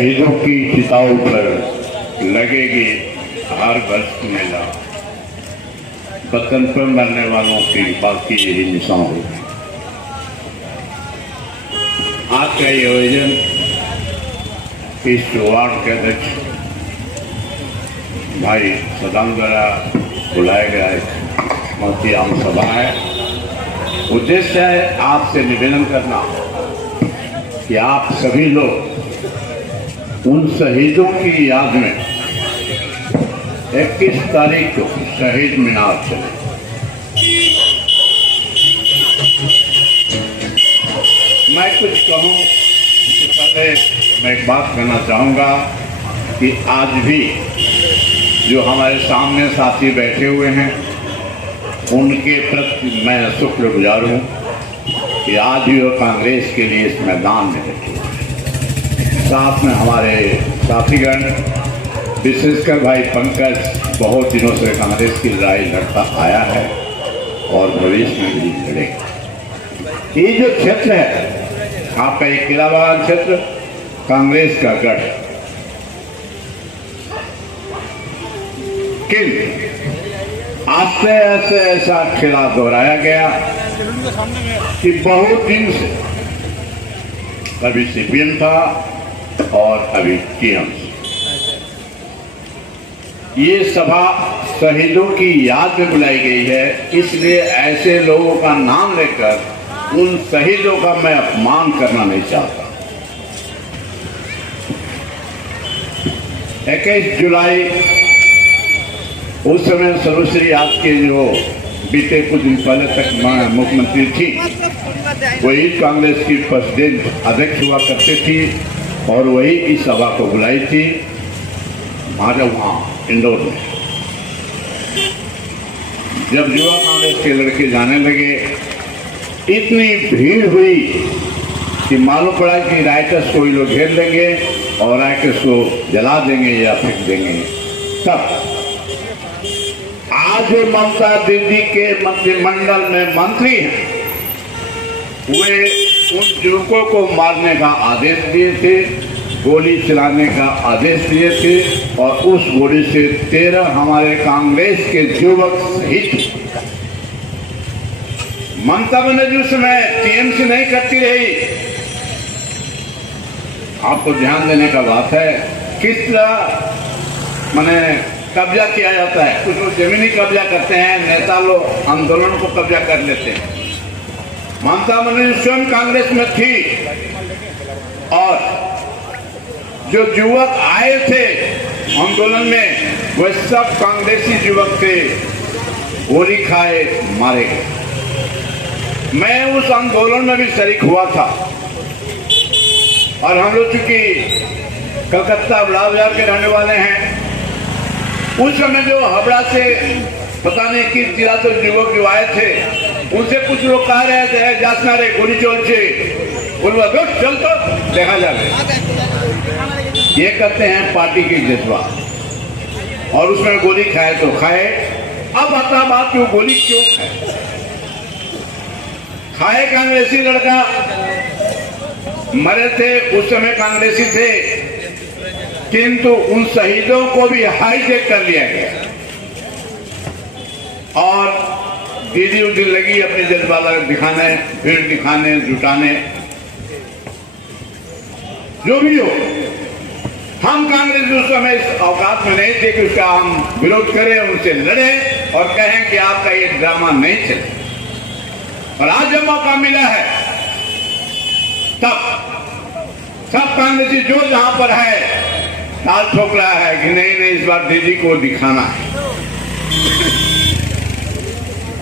शहीदों की चिताओं पर लगेगी हर वर्ष मेला। वतन पर मरने वालों की बाकी यही निशान होगी। आज का ये आयोजन इस वार्ड के अध्यक्ष भाई सदाम द्वारा बुलाया गया एक महती आम सभा है। उद्देश्य है आपसे निवेदन करना कि आप सभी लोग उन शहीदों की याद में 21 तारीख को शहीद मीनार चले। मैं कुछ कहूं उससे पहले मैं एक बात कहना चाहूंगा कि आज भी जो हमारे सामने साथी बैठे हुए हैं उनके प्रति मैं शुक्रगुजार हूं कि आज भी वो कांग्रेस के लिए इस मैदान में बैठे। साथ में हमारे साथीगण विशेषकर भाई पंकज बहुत दिनों से कांग्रेस की लड़ाई लड़ता आया है और भविष्य में भी लड़ेगा। ये जो क्षेत्र है आपका एक किला बागान क्षेत्र कांग्रेस का गढ़, किंतु आज से ऐसा खेला दोहराया गया कि बहुत दिन से कभी सीपीएम था और अभी टीएमसी। ये सभा शहीदों की याद में बुलाई गई है, इसलिए ऐसे लोगों का नाम लेकर उन शहीदों का मैं अपमान करना नहीं चाहता। 21 जुलाई उस समय सर्वश्री आज के जो बीते कुछ दिन पहले तक मुख्यमंत्री थी, वही कांग्रेस की प्रेसिडेंट अध्यक्ष हुआ करती थी और वही इस सभा को बुलाई थी हमारे वहाँ इंदौर में। जब युवा कांग्रेस के लड़के जाने लगे इतनी भीड़ हुई कि मालूम पड़ा कि राइटर्स को ये लोग घेर लेंगे और राइटर्स को जला देंगे या फेंक देंगे। तब आज ममता दीदी के मंत्रिमंडल में मंत्री हैं, वे उन युवकों को मारने का आदेश दिए थे, गोली चलाने का आदेश दिए थे और उस गोली से 13 हमारे कांग्रेस के युवक शहीद। ममता बनर्जी उस समय टीएमसी नहीं करती रही। आपको ध्यान देने का बात है किस तरह मैंने कब्जा किया जाता है। कुछ लोग जमीनी कब्जा करते हैं, नेता लोग आंदोलन को कब्जा कर लेते हैं। ममता बनर्जी स्वयं कांग्रेस में थी और जो युवक आए थे आंदोलन में वह सब कांग्रेसी युवक थे, गोली खाए मारे गए। मैं उस आंदोलन में भी शरीक हुआ था और हम लोग चूंकि कलकत्ता बड़ा बाजार के रहने वाले हैं, उस समय जो हावड़ा से पता नहीं किस जिला से युवक जो आए थे उनसे कुछ लोग कह रहे थे जासना रे गोली चलছে, बोलवा दो चल तो देखा जाए। ये करते हैं पार्टी की जज्बा और उसमें गोली खाए तो खाए। अब आता बात क्यों गोली क्यों खाए कांग्रेसी लड़का मरे थे, उस समय कांग्रेसी थे, किंतु उन शहीदों को भी हाईजेक कर लिया गया और दीदी उस दिन लगी अपने जज्बा दिखाने, भीड़ दिखाने, जुटाने। जो भी हो, हम कांग्रेस उस समय इस औकात में नहीं थे कि उसका हम विरोध करें, उनसे लड़ें और कहें कि आपका ये ड्रामा नहीं चले। और आज जब मौका मिला है तब सब कांग्रेसी जो जहां पर है ताल ठोक रहा है कि नहीं नहीं इस बार दीदी को दिखाना है।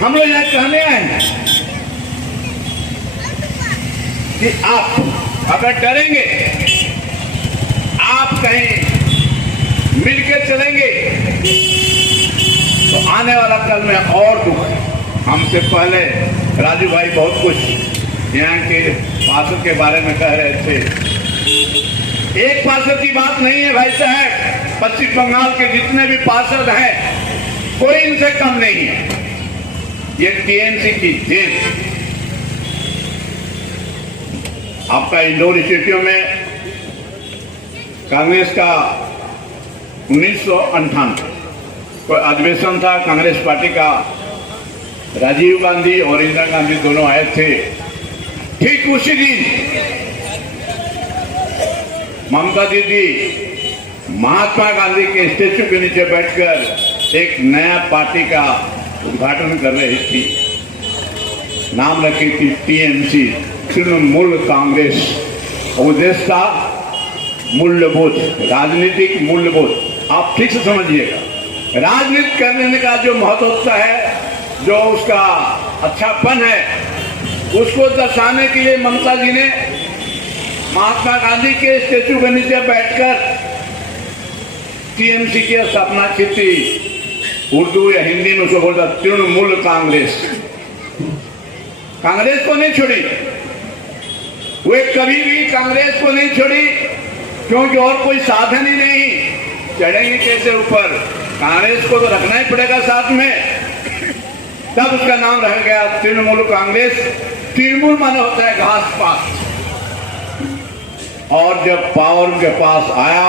हम लोग यह कहने आए हैं कि आप अगर डरेंगे, आप कहीं मिलकर चलेंगे तो आने वाला कल में और दुख है। हमसे पहले राजू भाई बहुत कुछ यहाँ के पार्षद के बारे में कह रहे थे। एक पार्षद की बात नहीं है भाई साहब, पश्चिम बंगाल के जितने भी पार्षद हैं कोई इनसे कम नहीं है। ये टीएमसी की जेल। आपका इंडोर स्टेडियम में कांग्रेस का 1998 कोई अधिवेशन था कांग्रेस पार्टी का। राजीव गांधी और इंदिरा गांधी दोनों आए थे। ठीक उसी दिन ममता दीदी महात्मा गांधी के स्टेचू के नीचे बैठकर एक नया पार्टी का उद्घाटन कर रही थी। नाम रखी थी टीएमसी, तृणमूल कांग्रेस। उद्देश्य था मूल्यबोध, राजनीतिक मूल्यबोध। आप ठीक से समझिएगा, राजनीति करने का जो महत्वता है, जो उसका अच्छापन है, उसको दर्शाने के लिए ममता जी ने महात्मा गांधी के स्टेचू के नीचे बैठकर टीएमसी की स्थापना की थी। उर्दू या हिंदी में उसको बोलता तृणमूल कांग्रेस। कांग्रेस को नहीं छोड़ी, वे कभी भी कांग्रेस को नहीं छोड़ी, क्योंकि और कोई साधन ही नहीं। चढ़ेंगे कैसे ऊपर? कांग्रेस को तो रखना ही पड़ेगा साथ में। तब उसका नाम रह गया तृणमूल कांग्रेस। तृणमूल माने होता है घास पात। और जब पावर के पास आया,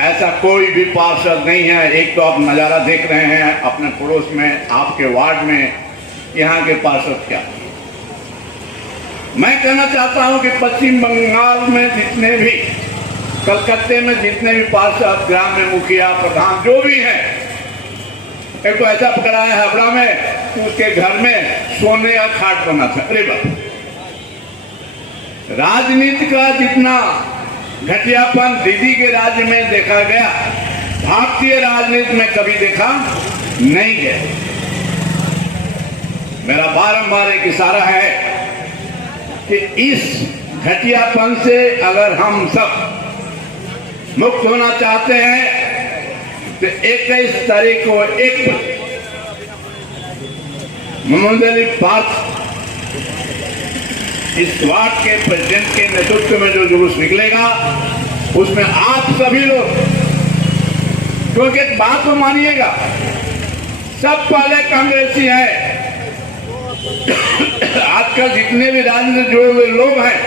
ऐसा कोई भी पार्षद नहीं है। एक तो आप नजारा देख रहे हैं अपने पड़ोस में, आपके वार्ड में, यहाँ के पार्षद क्या। मैं कहना चाहता हूं कि पश्चिम बंगाल में जितने भी, कलकत्ते में जितने भी पार्षद, ग्राम में मुखिया, प्रधान जो भी हैं, एक तो ऐसा पकड़ा है हावड़ा में कि उसके घर में सोने का खाट बना था। अरे बाप, राजनीति का जितना घटियापन दीदी के राज्य में देखा गया, भारतीय राजनीति में कभी देखा नहीं गया। मेरा बारंबार एक इशारा है कि इस घटियापन से अगर हम सब मुक्त होना चाहते हैं तो 21 तारीख को एक मोहम्मद अली पार्क इस वार्ड के प्रेसिडेंट के नेतृत्व में जो जुलूस निकलेगा, उसमें आप सभी लोग, क्योंकि एक बात को मानिएगा, सब पहले कांग्रेसी हैं। आजकल जितने भी राजनीति से जुड़े हुए लोग हैं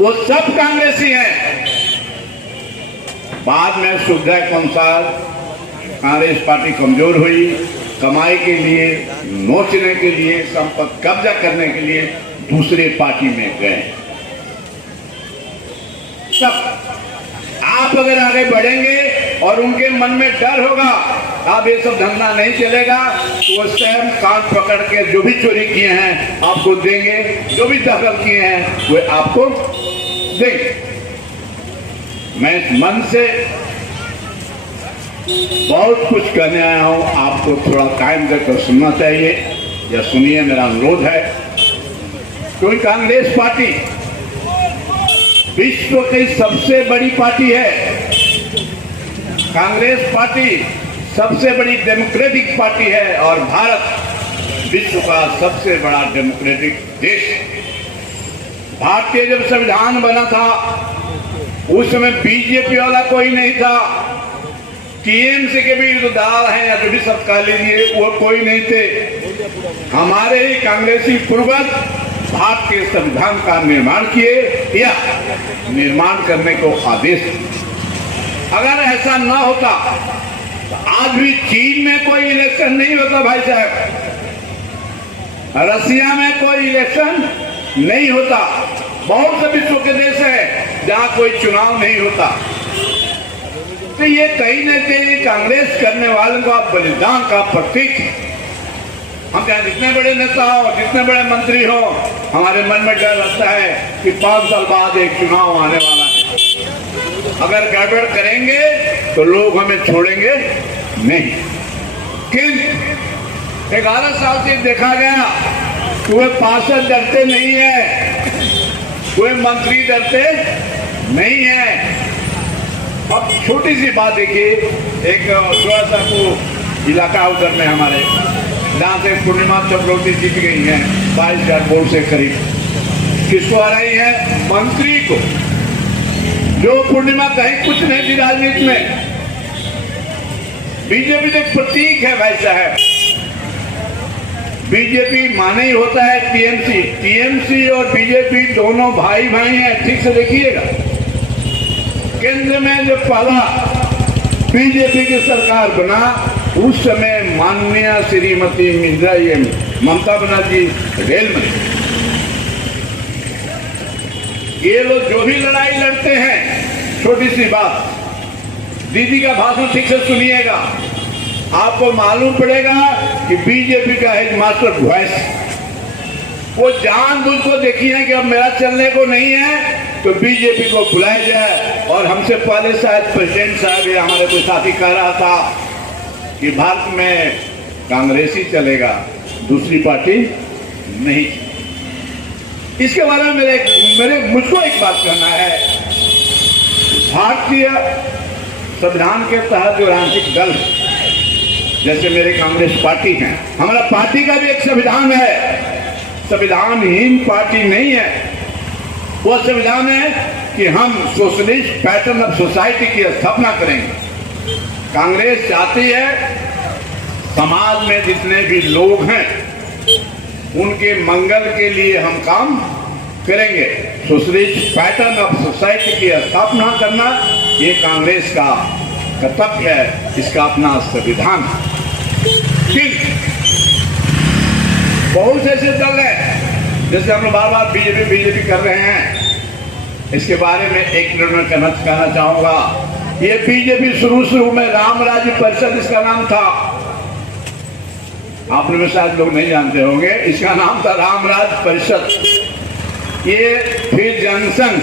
वो सब कांग्रेसी हैं। बाद में सुविधा के अनुसार कांग्रेस पार्टी कमजोर हुई, कमाई के लिए, नोचने के लिए, संपत्ति कब्जा करने के लिए दूसरे पार्टी में गए। सब आप अगर आगे बढ़ेंगे और उनके मन में डर होगा, अब ये सब धंधा नहीं चलेगा, तो वो स्वयं कान पकड़ के जो भी चोरी किए हैं आपको देंगे, जो भी दखल किए हैं वो आपको देंगे। मैं इस मन से बहुत कुछ कहने आया हूं, आपको थोड़ा टाइम देकर सुनना चाहिए, या सुनिए, मेरा अनुरोध है। क्योंकि कांग्रेस पार्टी विश्व की सबसे बड़ी पार्टी है। कांग्रेस पार्टी सबसे बड़ी डेमोक्रेटिक पार्टी है और भारत विश्व का सबसे बड़ा डेमोक्रेटिक देश। भारतीय जब संविधान बना था उस समय बीजेपी वाला कोई नहीं था, टीएमसी के भी जो दाल हैं या जो भी सब कह लीजिए वो कोई नहीं थे। हमारे ही कांग्रेसी पूर्वज भारत के संविधान का निर्माण किए या निर्माण करने को आदेश। अगर ऐसा न होता तो आज भी चीन में कोई इलेक्शन नहीं होता भाई साहब, रसिया में कोई इलेक्शन नहीं होता, बहुत से विश्व के देश है जहां कोई चुनाव नहीं होता। तो ये कहीं न कहीं कांग्रेस करने वालों का बलिदान का प्रतीक। हम चाहे जितने बड़े नेता हो, जितने बड़े मंत्री हो, हमारे मन में डर रहता है कि 5 साल बाद एक चुनाव आने वाला है, अगर गड़बड़ करेंगे तो लोग हमें छोड़ेंगे नहीं। किंतु 11 साल से देखा गया कि वे पार्षद डरते नहीं है, वे मंत्री डरते नहीं है। अब छोटी सी बात देखिए, एक थोड़ा सा को इलाका उधर में हमारे जहाँ से पूर्णिमा चक्रवर्ती जीत गई हैं 22,000 वोट से करीब। किसको आ रही है? मंत्री को, जो पूर्णिमा कहीं कुछ नहीं थी राजनीति में। बीजेपी तो एक प्रतीक है भाई साहब। बीजेपी माने ही होता है टीएमसी। टीएमसी और बीजेपी दोनों भाई भाई हैं, ठीक से देखिएगा। समय जब पहला बीजेपी की सरकार बना, उस समय माननीय श्रीमती ममता बनर्जी रेल मंत्री, ये लोग जो भी लड़ाई लड़ते हैं, छोटी सी बात, दीदी का भाषण ठीक से सुनिएगा, आपको मालूम पड़ेगा कि बीजेपी का हेडमास्टर वॉइस, वो जानबूझ को देखी है कि अब मेरा चलने को नहीं है तो बीजेपी को बुलाया जाए। और हमसे पहले शायद प्रेसिडेंट साहब या हमारे कोई साथी कह रहा था कि भारत में कांग्रेस ही चलेगा, दूसरी पार्टी नहीं। इसके बारे में मुझको एक बात कहना है, भारतीय संविधान के तहत जो राजनीतिक दल, जैसे मेरे कांग्रेस पार्टी है, हमारा पार्टी का भी एक संविधान है, संविधानहीन पार्टी नहीं है। वो संविधान है कि हम सोशलिस्ट पैटर्न ऑफ सोसाइटी की स्थापना करेंगे। कांग्रेस चाहती है समाज में जितने भी लोग हैं उनके मंगल के लिए हम काम करेंगे। सोशलिस्ट पैटर्न ऑफ सोसाइटी की स्थापना करना ये कांग्रेस का कर्तव्य है, इसका अपना संविधान है। बहुत से ऐसे दल हैं, जैसे हम लोग बार बार बीजेपी कर रहे हैं, इसके बारे में एक मिनट में कहना चाहूंगा। ये बीजेपी शुरू में राम राज्य परिषद इसका नाम था, आप लोग शायद लोग नहीं जानते होंगे, इसका नाम था राम राज्य परिषद। ये फिर जनसंघ,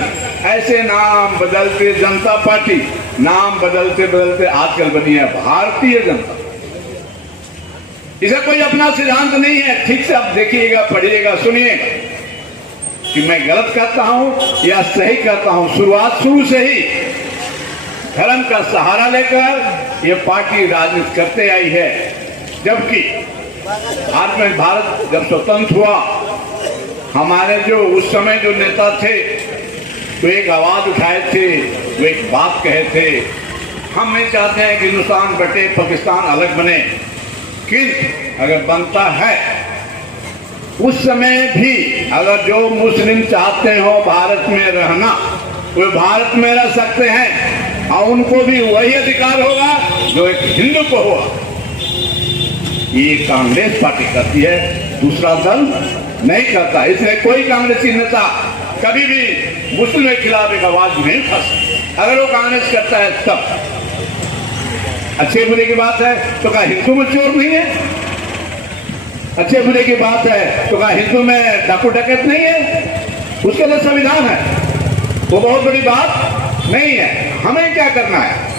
ऐसे नाम बदलते, जनता पार्टी नाम बदलते बदलते आजकल बनी है भारतीय जनता। इसका कोई अपना सिद्धांत नहीं है, ठीक से आप देखिएगा, पढ़िएगा, सुनिएगा कि मैं गलत कहता हूं या सही कहता हूं। शुरू से ही धर्म का सहारा लेकर ये पार्टी राजनीति करते आई है। जबकि भारत जब स्वतंत्र हुआ, हमारे जो उस समय जो नेता थे वो एक आवाज उठाए थे, वो एक बात कहे थे, हम नहीं चाहते हैं कि हिंदुस्तान बटे, पाकिस्तान अलग बने, किंतु अगर बनता है उस समय भी अगर जो मुस्लिम चाहते हो भारत में रहना, वो भारत में रह सकते हैं और उनको भी वही अधिकार होगा जो एक हिंदू को हुआ। ये कांग्रेस पार्टी करती है, दूसरा दल नहीं करता। इसलिए कोई कांग्रेसी नेता कभी भी मुस्लिम के खिलाफ एक आवाज नहीं उठा सकता। अगर वो कांग्रेस करता है तब अच्छे बुरे की बात है, तो क्या हिंदू में चोर नहीं है? अच्छे बुरे की बात है तो क्या हिंदू में डाकू डकैत नहीं है? उसके लिए संविधान है, वो बहुत बड़ी बात नहीं है। हमें क्या करना है?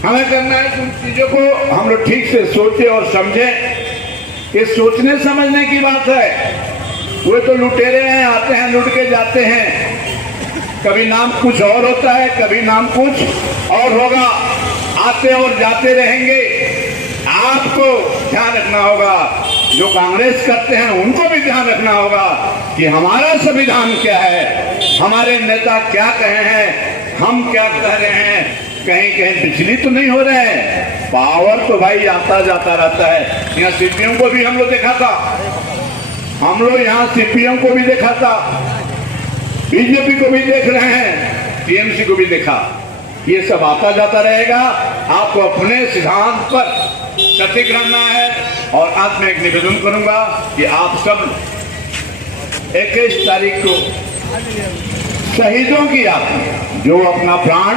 हमें करना है कि उन चीजों को हम लोग ठीक से सोचे और समझे। ये सोचने समझने की बात है। वे तो लुटेरे हैं, आते हैं लुट के जाते हैं, कभी नाम कुछ और होता है, कभी नाम कुछ और होगा, आते और जाते रहेंगे। आपको ध्यान रखना होगा, जो कांग्रेस करते हैं उनको भी ध्यान रखना होगा कि हमारा संविधान क्या है, हमारे नेता क्या कहे हैं, हम क्या कह रहे हैं। कहीं कहीं बिजली तो नहीं हो रहे हैं, पावर तो भाई आता जाता रहता है। यहाँ सीपीएम को भी हम लोग देखा था, हम लोग यहाँ सीपीएम को भी देखा था, बीजेपी को भी देख रहे हैं, टीएमसी को भी देखा। ये सब आता जाता रहेगा। आपको अपने सिद्धांत पर सटीक रहना है। और आज मैं एक निवेदन करूंगा कि आप सब 21 तारीख को शहीदों की याद में जो अपना प्राण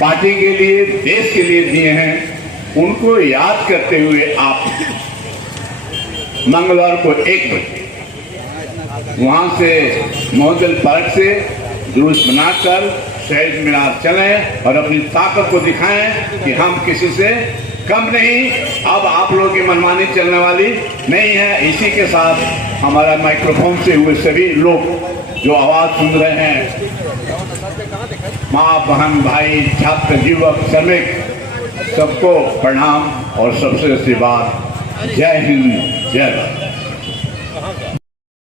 पार्टी के लिए, देश के लिए दिए हैं, उनको याद करते हुए आप मंगलवार को 1 बजे वहां से मोहद्दल पार्क से जुलूस बनाकर शहीद मीनार चलें और अपनी ताकत को दिखाएं कि हम किसी से कम नहीं। अब आप लोगों की मनमानी चलने वाली नहीं है। इसी के साथ हमारा माइक्रोफोन से हुए सभी लोग जो आवाज सुन रहे हैं, माँ बहन भाई छात्र युवक श्रमिक, सबको प्रणाम और सबसे अच्छी बात, जय हिंद जय भारत।